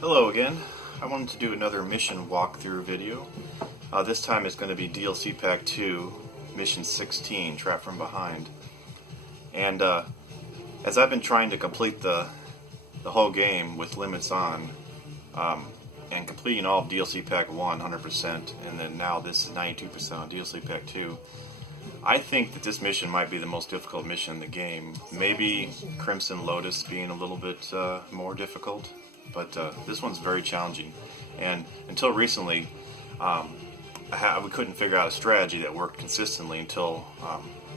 Hello again. I wanted to do another mission walkthrough video. This time it's going to be DLC Pack 2, Mission 16, Trapped from Behind. And as I've been trying to complete the whole game with limits on, and completing all of DLC Pack 1 100%, and then now this is 92% on DLC Pack 2, I think that this mission might be the most difficult mission in the game. Maybe Crimson Lotus being a little bit more difficult. But this one's very challenging, and until recently, we couldn't figure out a strategy that worked consistently until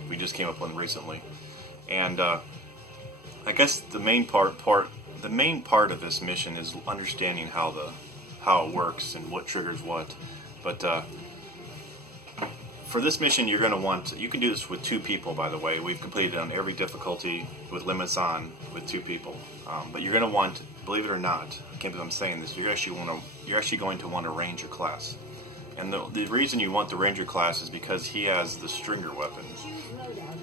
we just came up with one recently. And I guess the main part of this mission is understanding how it works and what triggers what. But for this mission, you're going to want. You can do this with 2 people. By the way, we've completed on every difficulty with limits on with 2 people. But you're going to want, believe it or not, I can't believe I'm saying this, you're actually going to want a Ranger class. And the reason you want the Ranger class is because he has the Stringer weapon.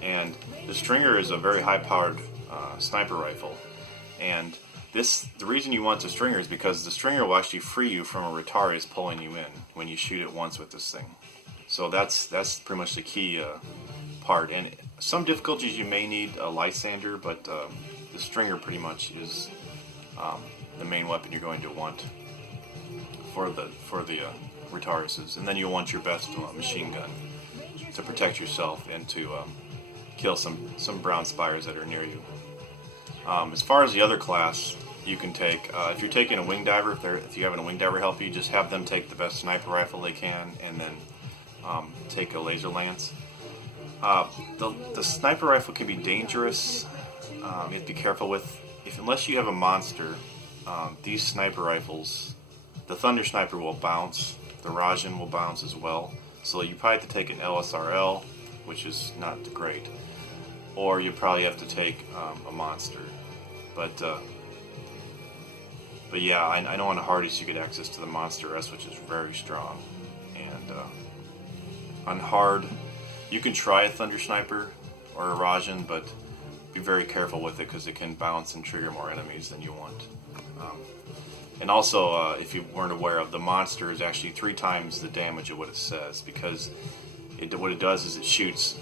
And the Stringer is a very high-powered sniper rifle. And the reason you want the Stringer is because the Stringer will actually free you from a Retarius pulling you in when you shoot it once with this thing. So that's pretty much the key part. And some difficulties you may need a Lysander, but the Stringer pretty much is the main weapon you're going to want for the Retariuses. And then you'll want your best machine gun to protect yourself and to kill some brown spires that are near you. As far as the other class, you can take, if you're taking a wing diver, if you have a wing diver help you, just have them take the best sniper rifle they can, and then take a laser lance. The sniper rifle can be dangerous. You have to be careful with, unless you have a monster, these sniper rifles, the Thunder Sniper will bounce, the Rajan will bounce as well, so you probably have to take an LSRL, which is not great, or you probably have to take a monster. But yeah, I know on the hardest you get access to the Monster S, which is very strong, and on hard, you can try a Thunder Sniper or a Rajan, but be very careful with it because it can bounce and trigger more enemies than you want. And also, if you weren't aware of, the monster is actually 3 times the damage of what it says, because what it does is it shoots.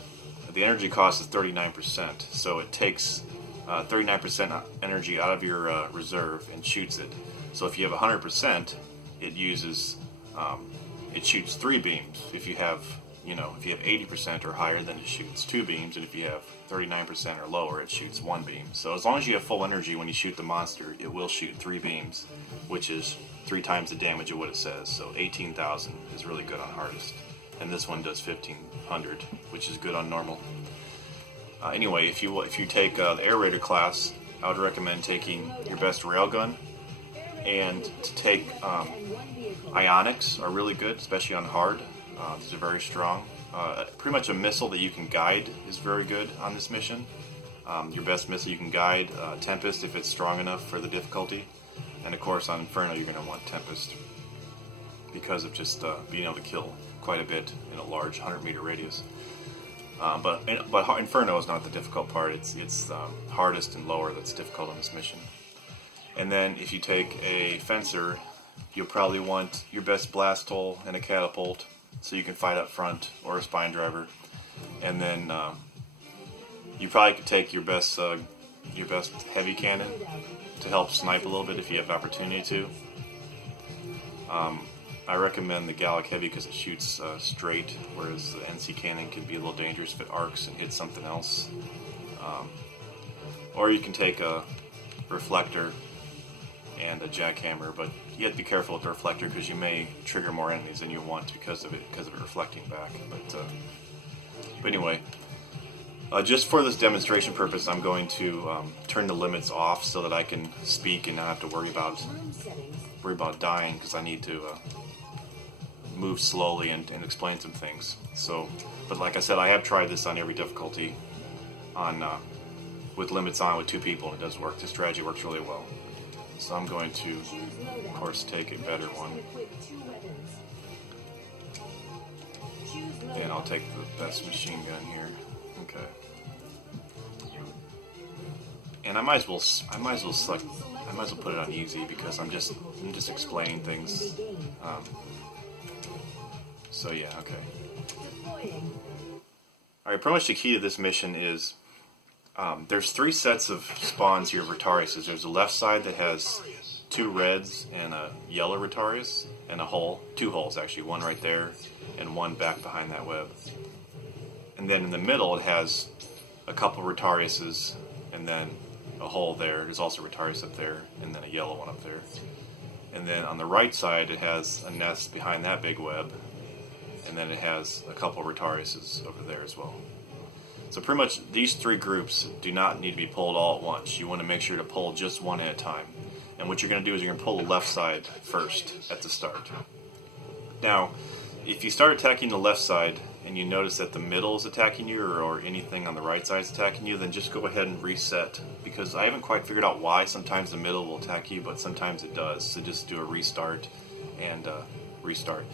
The energy cost is 39%, so it takes 39% energy out of your reserve and shoots it. So if you have 100%, it shoots 3 beams. If you have 80% or higher, then it shoots 2 beams, and if you have 39% or lower, it shoots 1 beam. So as long as you have full energy when you shoot the monster, it will shoot 3 beams, which is 3 times the damage of what it says. So 18,000 is really good on hardest, and this one does 1,500, which is good on normal. Anyway, if you take the Air Raider class, I would recommend taking your best railgun, and to take Ionics are really good, especially on hard. These are very strong. Pretty much a missile that you can guide is very good on this mission. Your best missile you can guide, Tempest if it's strong enough for the difficulty. And of course on Inferno you're going to want Tempest because of just being able to kill quite a bit in a large 100-meter radius. But Inferno is not the difficult part. It's hardest and lower that's difficult on this mission. And then if you take a Fencer, you'll probably want your best blast hole and a catapult, so you can fight up front, or a spine driver. And then you probably could take your best heavy cannon to help snipe a little bit if you have the opportunity to. I recommend the Gallic Heavy because it shoots straight, whereas the NC cannon can be a little dangerous if it arcs and hits something else. Or you can take a reflector and a jackhammer, but you have to be careful with the reflector because you may trigger more enemies than you want because of it reflecting back. But anyway, just for this demonstration purpose, I'm going to turn the limits off so that I can speak and not have to worry about dying, because I need to move slowly and explain some things. So, but like I said, I have tried this on every difficulty with limits on with 2 people, and it does work. This strategy works really well. So I'm going to, of course, take a better one. And I'll take the best machine gun here. Okay. And I might as well put it on easy because I'm just explaining things. So yeah, okay. Alright, pretty much the key to this mission is there's 3 sets of spawns here of Retariuses. There's the left side that has 2 reds and a yellow Retarius and a hole. 2 holes actually, one right there and one back behind that web. And then in the middle it has a couple Retariuses and then a hole there. There's also Retarius up there and then a yellow one up there. And then on the right side it has a nest behind that big web. And then it has a couple Retariuses over there as well. So pretty much these 3 groups do not need to be pulled all at once. You want to make sure to pull just one at a time. And what you're going to do is you're going to pull the left side first at the start. Now, if you start attacking the left side and you notice that the middle is attacking you or anything on the right side is attacking you, then just go ahead and reset. Because I haven't quite figured out why sometimes the middle will attack you, but sometimes it does. So just do a restart and restart.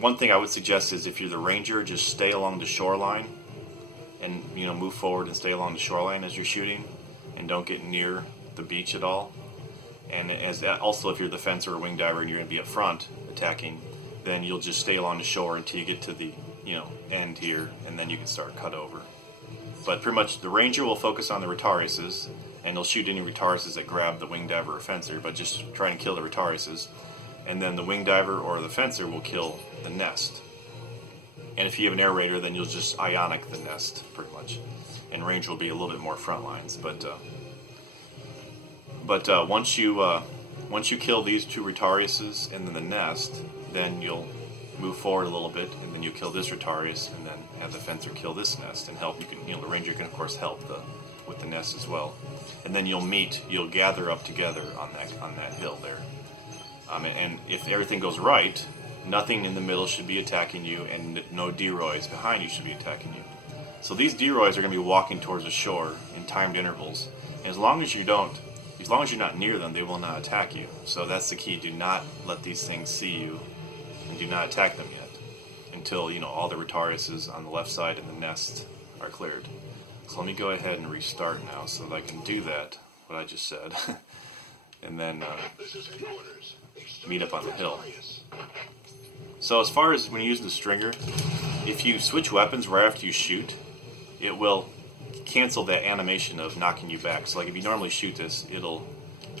One thing I would suggest is if you're the ranger, just stay along the shoreline and move forward and stay along the shoreline as you're shooting, and don't get near the beach at all. And also if you're the fencer or wing diver and you're going to be up front attacking, then you'll just stay along the shore until you get to the end here, and then you can start cut over. But pretty much the ranger will focus on the Retariuses, and he'll shoot any Retariuses that grab the wing diver or fencer, but just try and kill the Retariuses. And then the wing diver or the fencer will kill the nest. And if you have an air raider, then you'll just ionic the nest, pretty much. And range will be a little bit more front lines. But once you kill these 2 Retariuses and then the nest, then you'll move forward a little bit, and then you kill this Retarius, and then have the fencer kill this nest and help. You can, the ranger can of course help with the nest as well. And then you'll gather up together on that hill there. And if everything goes right, nothing in the middle should be attacking you, and no D-Roys behind you should be attacking you. So these D-Roys are going to be walking towards the shore in timed intervals, and as long as you're not near them, they will not attack you. So that's the key. Do not let these things see you, and do not attack them yet until all the Retariuses on the left side and the nest are cleared. So let me go ahead and restart now so that I can do that, what I just said, and then meet up on the hill. So as far as when you're using the stringer, if you switch weapons right after you shoot, it will cancel that animation of knocking you back. So like if you normally shoot this, it'll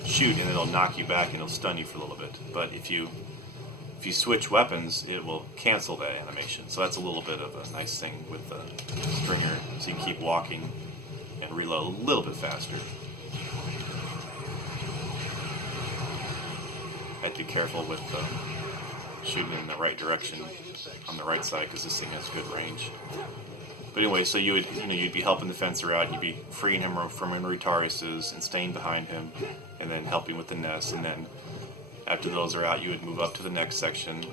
shoot and it'll knock you back and it'll stun you for a little bit. But if you switch weapons, it will cancel that animation. So that's a little bit of a nice thing with the stringer, so you can keep walking and reload a little bit faster. I have to be careful with shooting in the right direction on the right side because this thing has good range. But anyway, so you'd be helping the fencer out, you'd be freeing him from Retariuses and staying behind him, and then helping with the nest. And then after those are out, you would move up to the next section,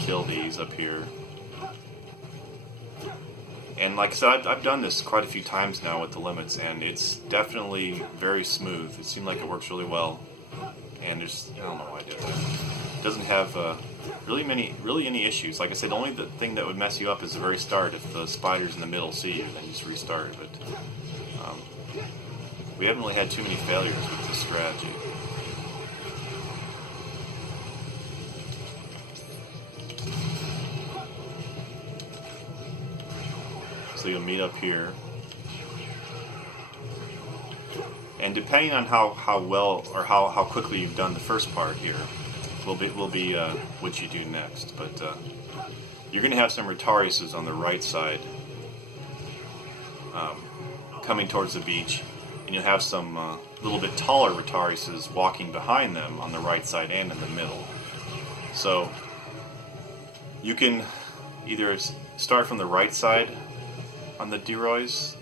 kill these up here. And like I said, I've done this quite a few times now with the limits, and it's definitely very smooth. It seemed like it works really well. And I don't know why I did that. It doesn't have really any issues. Like I said, only the thing that would mess you up is the very start. If the spiders in the middle see you, then you just restart. But we haven't really had too many failures with this strategy. So you'll meet up here. And depending on how well or how quickly you've done the first part here, will be what you do next. But you're going to have some Retariuses on the right side coming towards the beach, and you'll have some little bit taller Retariuses walking behind them on the right side and in the middle. So you can either start from the right side on the D-Roys.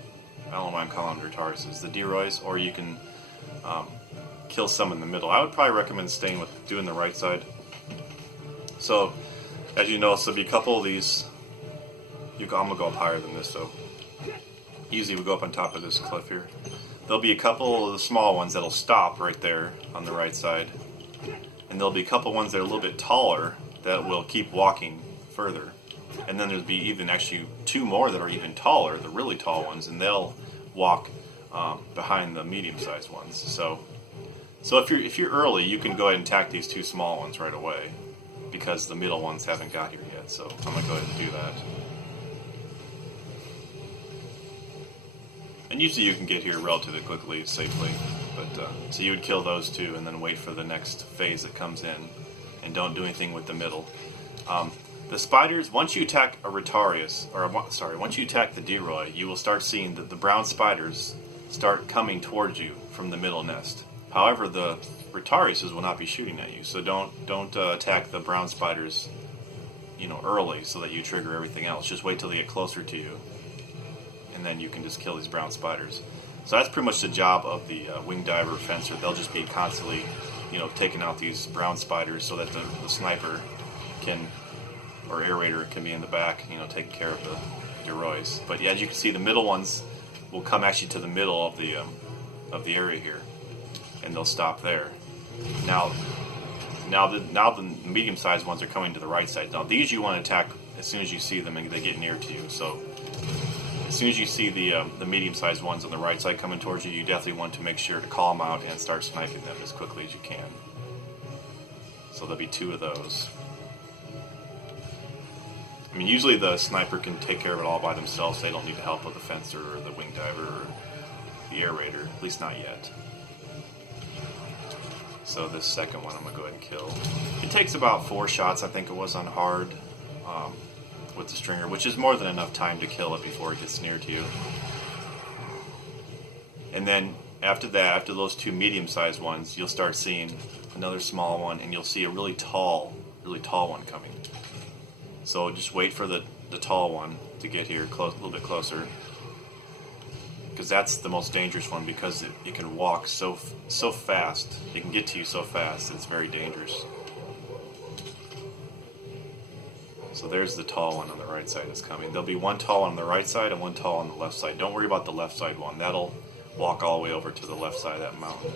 I don't know why I'm calling them Retariuses, the D-Roys, or you can kill some in the middle. I would probably recommend staying with doing the right side. So, as you know, so there'll be a couple of these. I'm gonna go up higher than this, so easy. We'll go up on top of this cliff here. There'll be a couple of the small ones that'll stop right there on the right side, and there'll be a couple ones that are a little bit taller that will keep walking further. And then there'll be even actually 2 more that are even taller, the really tall ones, and they'll walk behind the medium-sized ones. So if you're early, you can go ahead and attack these two small ones right away, because the middle ones haven't got here yet. So I'm gonna go ahead and do that. And usually you can get here relatively quickly, safely. But so you would kill those two and then wait for the next phase that comes in, and don't do anything with the middle. The spiders, once you attack a Retarius, once you attack the Deroy, you will start seeing the brown spiders start coming towards you from the middle nest. However, the Retariuses will not be shooting at you, so don't attack the brown spiders, early, so that you trigger everything else. Just wait till they get closer to you, and then you can just kill these brown spiders. So that's pretty much the job of the wing diver fencer. They'll just be constantly, taking out these brown spiders so that the sniper can, or aerator can be in the back, taking care of the Deroys. But yeah, as you can see, the middle ones will come actually to the middle of the area here, and they'll stop there. Now the medium-sized ones are coming to the right side. Now these you want to attack as soon as you see them and they get near to you. So as soon as you see the medium-sized ones on the right side coming towards you, you definitely want to make sure to call them out and start sniping them as quickly as you can. So there'll be 2 of those. I mean, usually the sniper can take care of it all by themselves. They don't need the help of the fencer or the wing diver or the aerator, at least not yet. So this second one I'm going to go ahead and kill. It takes about 4 shots, I think it was, on hard with the stringer, which is more than enough time to kill it before it gets near to you. And then after that, after those 2 medium-sized ones, you'll start seeing another small one, and you'll see a really tall one coming. So just wait for the tall one to get here a little bit closer, because that's the most dangerous one, because it can walk so fast. It can get to you so fast. It's very dangerous. So there's the tall one on the right side that's coming. There'll be 1 tall one on the right side and 1 tall on the left side. Don't worry about the left side one. That'll walk all the way over to the left side of that mountain.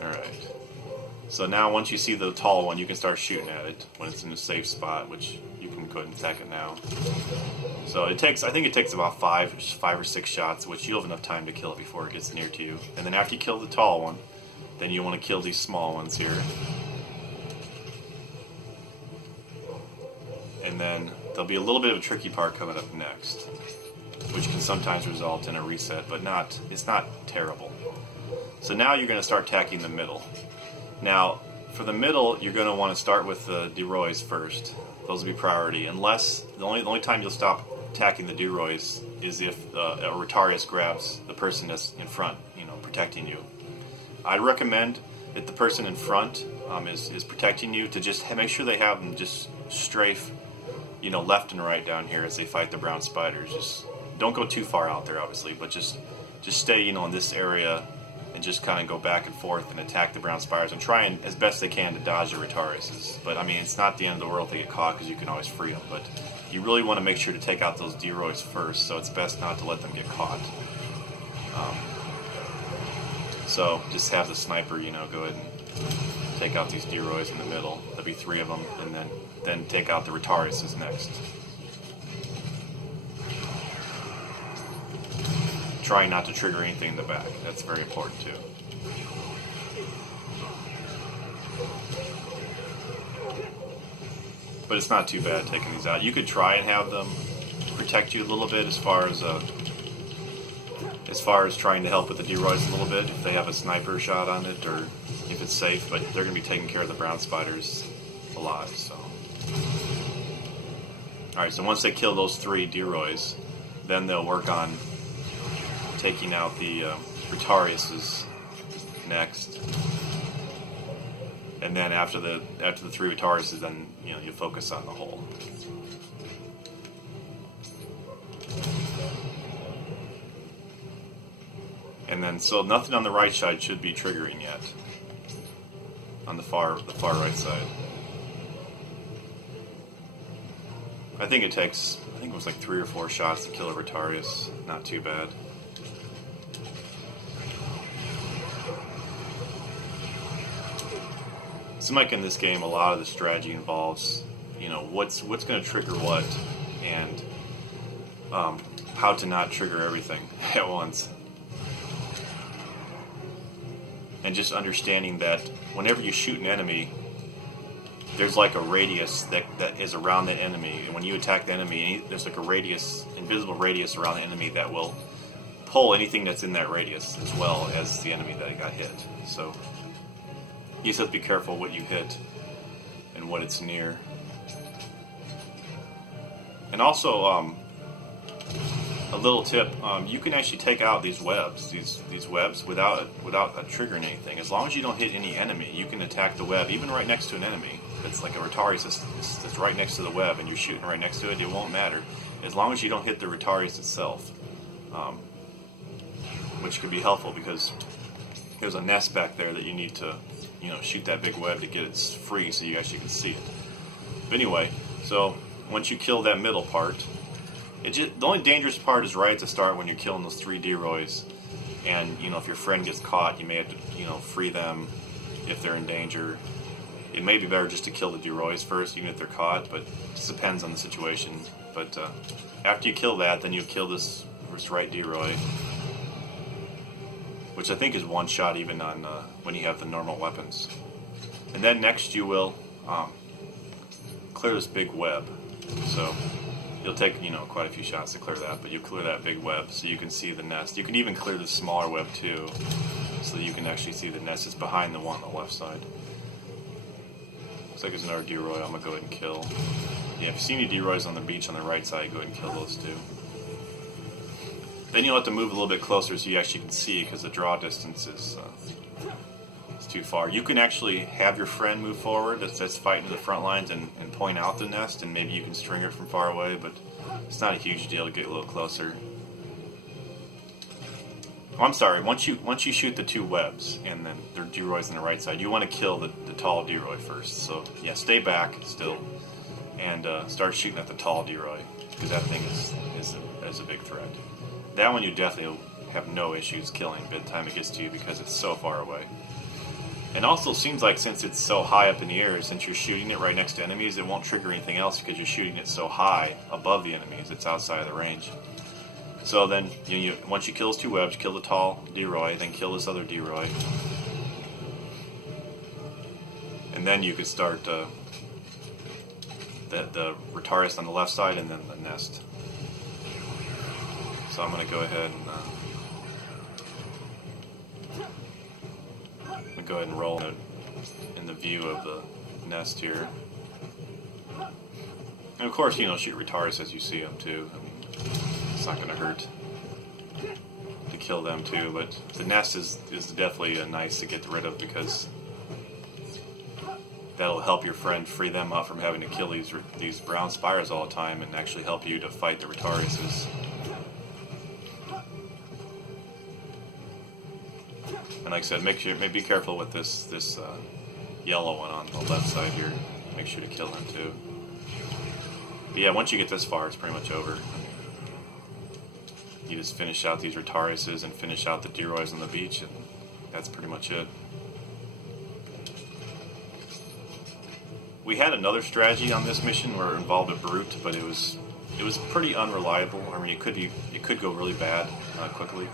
Alright. So now once you see the tall one, you can start shooting at it when it's in a safe spot, which you can go ahead and attack it now. So I think it takes about 5 or 6 shots, which you'll have enough time to kill it before it gets near to you. And then after you kill the tall one, then you want to kill these small ones here. And then there'll be a little bit of a tricky part coming up next, which can sometimes result in a reset, but it's not terrible. So now you're going to start attacking the middle. Now, for the middle, you're going to want to start with the Deroys first. Those will be priority, unless the only time you'll stop attacking the Deroys is if a Retarius grabs the person that's in front, protecting you. I'd recommend if the person in front is protecting you, to just make sure they have them just strafe, left and right down here as they fight the brown spiders. Just don't go too far out there, obviously, but just stay, in this area, and just kind of go back and forth and attack the brown spiders and try and, as best they can, to dodge the Retariuses. But I mean, it's not the end of the world if they get caught, because you can always free them. But you really want to make sure to take out those Deroys first, so it's best not to let them get caught. So just have the sniper, go ahead and take out these Deroys in the middle. There'll be 3 of them, and then take out the Retariuses next. Trying not to trigger anything in the back. That's very important too. But it's not too bad taking these out. You could try and have them protect you a little bit as far as trying to help with the Deroys a little bit if they have a sniper shot on it, or if it's safe, but they're going to be taking care of the brown spiders a lot. So, alright, so once they kill those 3 Deroys, then they'll work on taking out the Retariuses next, and then after the 3 Retariuses, then you focus on the whole. And then so nothing on the right side should be triggering yet. On the far right side, I think it was like 3 or 4 shots to kill a Retarius. Not too bad. Seems like in this game, a lot of the strategy involves, you know, what's going to trigger what, and how to not trigger everything at once. And just understanding that whenever you shoot an enemy, there's like a radius that is around the enemy, and when you attack the enemy, there's like a radius, invisible radius around the enemy that will pull anything that's in that radius as well as the enemy that got hit. So you just have to be careful what you hit and what it's near. And also, a little tip: you can actually take out these webs, these webs without triggering anything. As long as you don't hit any enemy, you can attack the web even right next to an enemy. It's like a Retarius that's right next to the web, and you're shooting right next to it. It won't matter as long as you don't hit the Retarius itself, which could be helpful because there's a nest back there that you need to, you know, shoot that big web to get it free so you actually can see it. But anyway, so once you kill that middle part, the only dangerous part is right at the start when you're killing those 3 Deroys, and you know, if your friend gets caught, you may have to, you know, free them if they're in danger. It may be better just to kill the Deroys first, even if they're caught, but it just depends on the situation. But after you kill that, then you kill this right Deroy, which I think is one shot even on when you have the normal weapons. And then next you will clear this big web. So you'll take, you know, quite a few shots to clear that, but you clear that big web so you can see the nest. You can even clear the smaller web too, so that you can actually see the nest. It's behind the one on the left side. Looks like there's another Deroy. I'm gonna go ahead and kill. Yeah, if you see any Deroys on the beach on the right side, go ahead and kill those too. Then you'll have to move a little bit closer so you actually can see, because the draw distance is too far. You can actually have your friend move forward that's fighting to the front lines and point out the nest, and maybe you can string it from far away, but it's not a huge deal to get a little closer. Oh, I'm sorry, once you shoot the 2 webs and then there are Deroys on the right side, you want to kill the tall Deroy first. So yeah, stay back still and start shooting at the tall Deroy, because that thing is a big threat. That one you definitely have no issues killing by the time it gets to you, because it's so far away. And also seems like since it's so high up in the air, since you're shooting it right next to enemies, it won't trigger anything else because you're shooting it so high above the enemies. It's outside of the range. So then, once you kill those 2 webs, kill the tall Deroy, then kill this other Deroy. And then you could start the Retarius on the left side and then the nest. So I'm going to go ahead and roll in the view of the nest here. And of course, you know, shoot Retarius as you see them too. I mean, it's not going to hurt to kill them too, but the nest is definitely nice to get rid of, because that'll help your friend free them up from having to kill these brown spires all the time, and actually help you to fight the Retariuses. And like I said, be careful with this yellow one on the left side here. Make sure to kill him too. But yeah, once you get this far, it's pretty much over. You just finish out these Retariuses and finish out the Deroys on the beach, and that's pretty much it. We had another strategy on this mission where it involved a brute, but it was pretty unreliable. I mean, it could go really bad quickly.